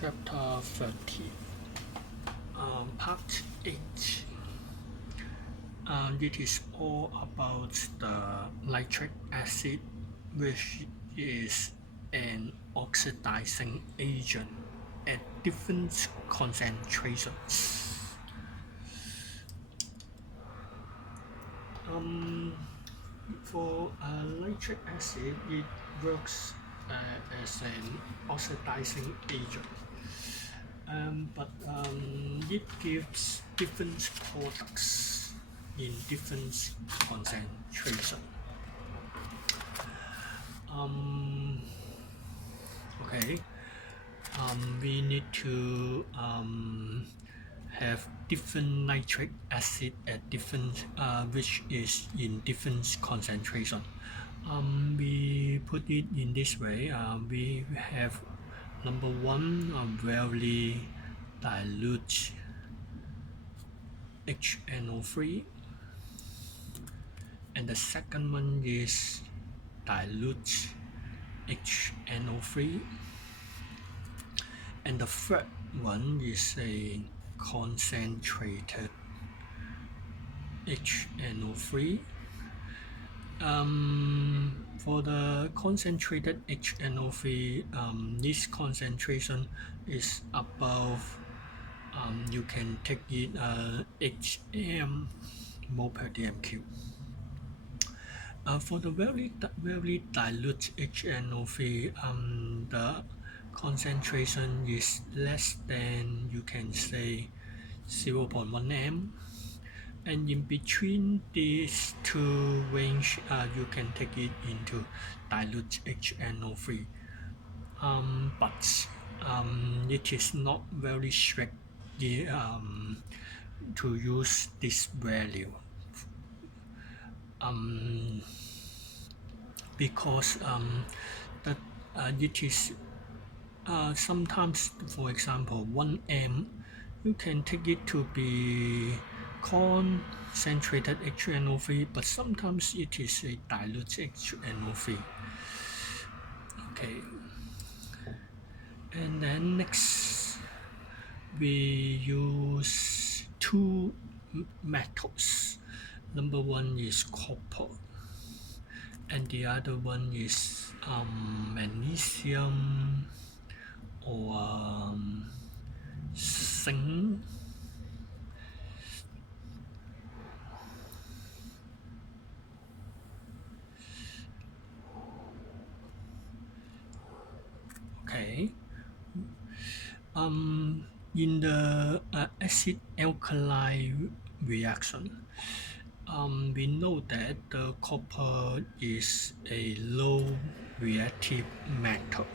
Chapter 30, Part 8. It is all about the nitric acid, which is an oxidizing agent at different concentrations. For nitric acid, it works as an oxidizing agent. But it gives different products in different concentration. Okay, we need to have different nitric acid at different, which is in different concentration. We put it in this way. We have number one, very dilute HNO3, and the second one is dilute HNO3, and the third one is a concentrated HNO3. For the concentrated HNO3, this concentration is above, you can take it HM mole per dm3. For the very dilute HNO3, the concentration is less than, you can say, 0.1 m, and in between these two range, you can take it into dilute HNO3. But it is not very strict to use this value, because it is sometimes, for example, 1 m, you can take it to be concentrated HNO3, but sometimes it is a dilute HNO3. Okay, and then next we use two metals. Number one is copper, and the other one is magnesium or zinc. Okay. In the acid alkali reaction, we know that the copper is a low reactive metal,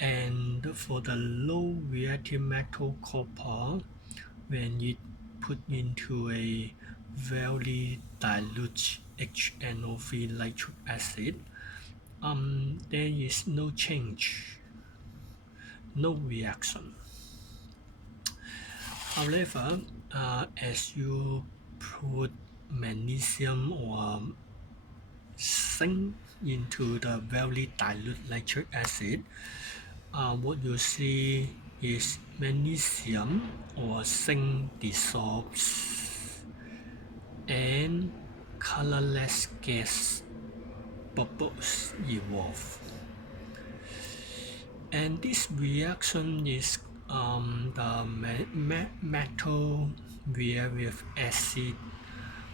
and for the low reactive metal copper, when it put into a very dilute HNO3 nitric acid, there is no change, no reaction. However, as you put magnesium or zinc into the very dilute nitric acid, what you see is magnesium or zinc dissolves and colorless gas bubbles evolve. And this reaction is the metal react with acid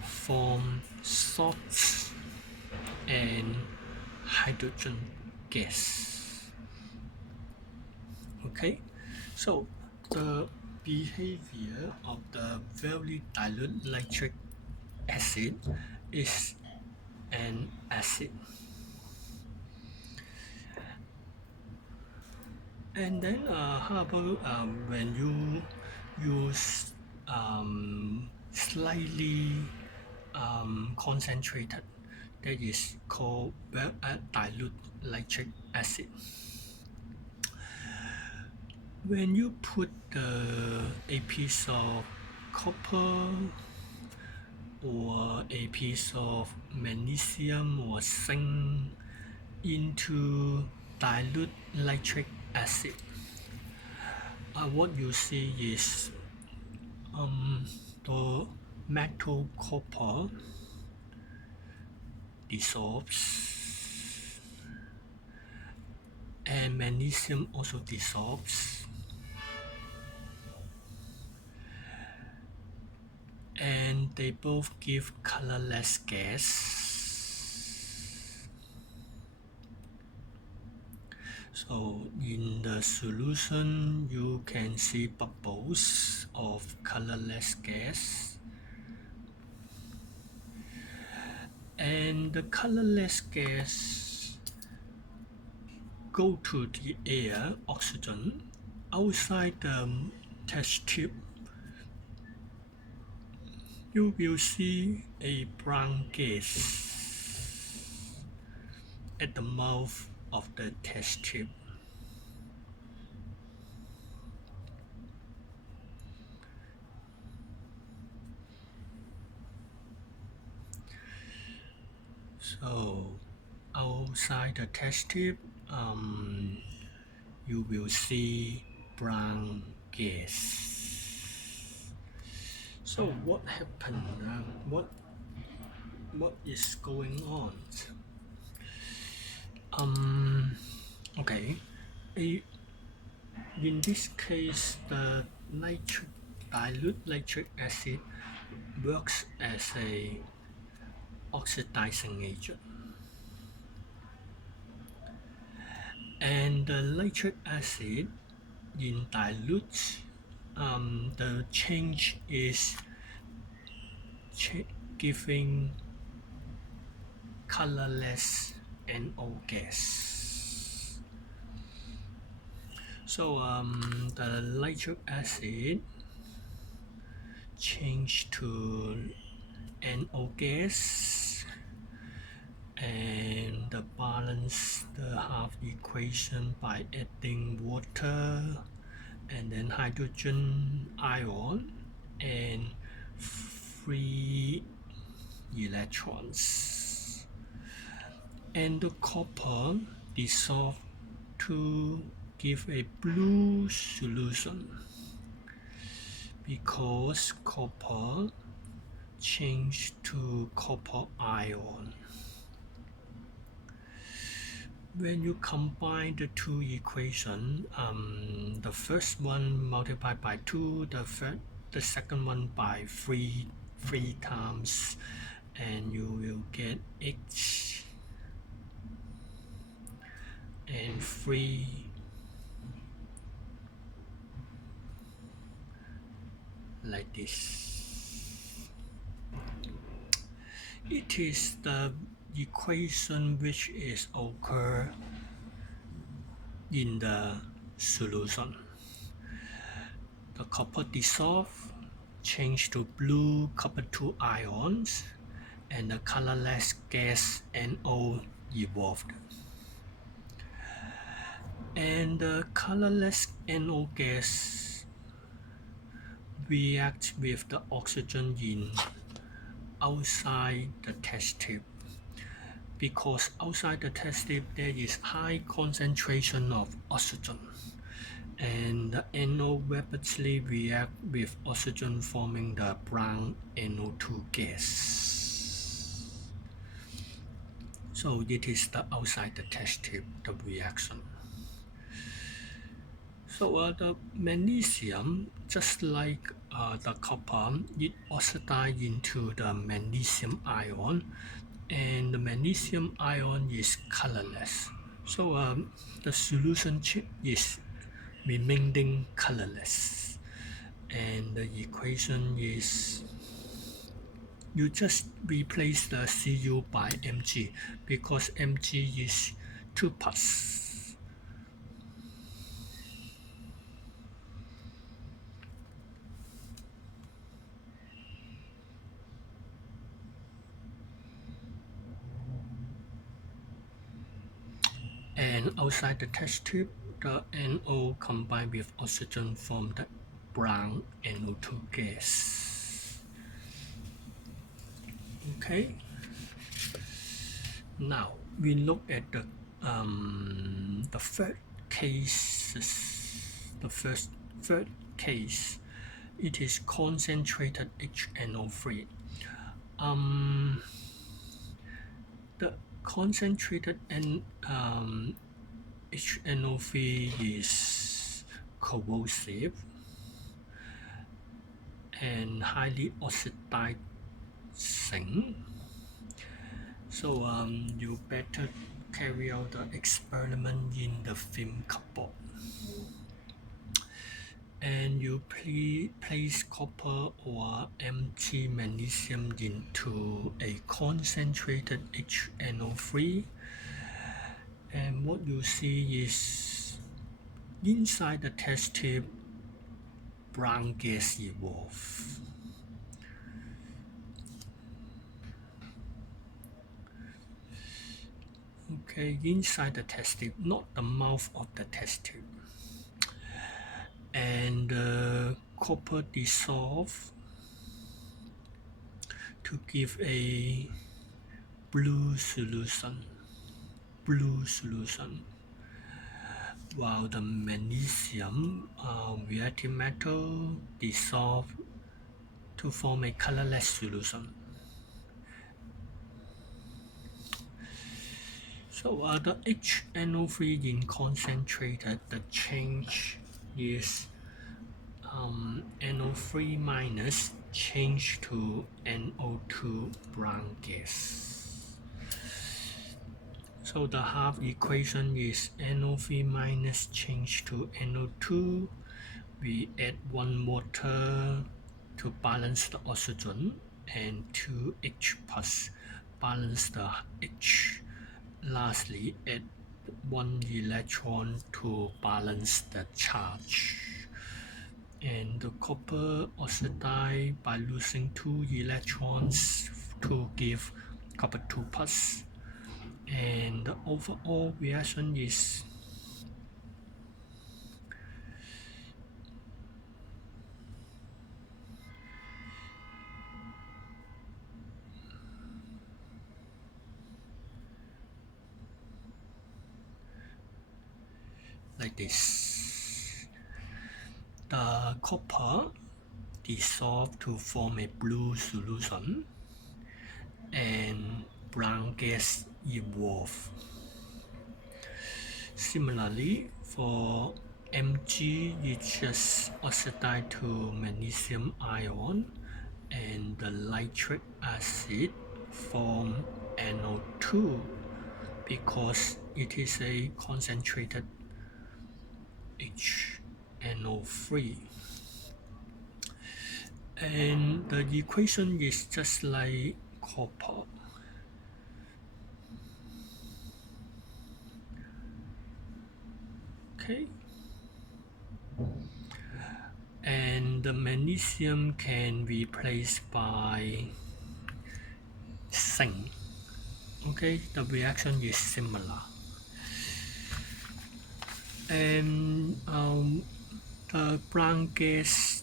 form salts and hydrogen gas. Okay, so the behavior of the very dilute nitric acid is an acid. And then how about when you use slightly concentrated, that is called dilute nitric acid. When you put a piece of copper or a piece of magnesium or zinc into dilute nitric acid, what you see is the metal copper dissolves and magnesium also dissolves, and they both give colorless gas. So in the solution you can see bubbles of colorless gas, and the colorless gas go to the air, oxygen, outside the test tube. You will see a brown gas at the mouth of the test tube. So outside the test tube, you will see brown gas. So what happened? What is going on? Okay, in this case, the dilute nitric acid works as a oxidizing agent, and the nitric acid in dilute, the change is giving colorless NO gas. So the nitric acid change to NO gas, and balance the half equation by adding water and then hydrogen ion and free electrons, and the copper dissolve to give a blue solution because copper change to copper ion. When you combine the two equations, the first one multiplied by 2, the second one by 3 times, and you will get H and 3 like this. It is the equation which is occur in the solution. The copper dissolve, change to blue copper 2 ions, and the colorless gas NO evolved. And the colorless NO gas react with the oxygen in outside the test tube, because outside the test tube there is high concentration of oxygen, and the NO rapidly react with oxygen, forming the brown NO2 gas. So it is the outside the test tube, the reaction. So the magnesium, just like the copper, it oxidizes into the magnesium ion, and the magnesium ion is colorless. So the solution is remaining colorless, and the equation is, you just replace the Cu by Mg because Mg is 2 parts. And outside the test tube, the NO combined with oxygen form the brown NO2 gas. Okay. Now we look at the third cases, the first third case, it is concentrated HNO3. The concentrated HNO3 is corrosive and highly oxidizing. So you better carry out the experiment in the film cupboard. And you place copper or empty magnesium into a concentrated HNO3, and what you see is inside the test tube brown gas evolve. Okay, inside the test tube, not the mouth of the test tube. And the copper dissolve to give a blue solution, while the magnesium reactive metal dissolve to form a colorless solution. So the HNO3 in concentrated, the change is NO3 minus change to NO2 brown gas. So the half equation is NO3 minus change to NO2. We add 1 water to balance the oxygen and 2H plus balance the H. Lastly, add 1 electron to balance the charge. And the copper oxidize by losing 2 electrons to give copper 2 plus. And the overall reaction is like this. The copper dissolved to form a blue solution and brown gas evolve. Similarly, for Mg, it just oxidize to magnesium ion and the nitric acid form NO2 because it is a concentrated HNO3. And the equation is just like copper. Okay. And the magnesium can be replaced by zinc. Okay, the reaction is similar. And the brown gas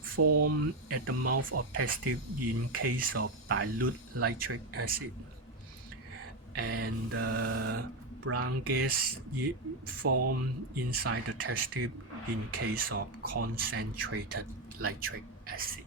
form at the mouth of test tube in case of dilute nitric acid, and the brown gas form inside the test tube in case of concentrated nitric acid.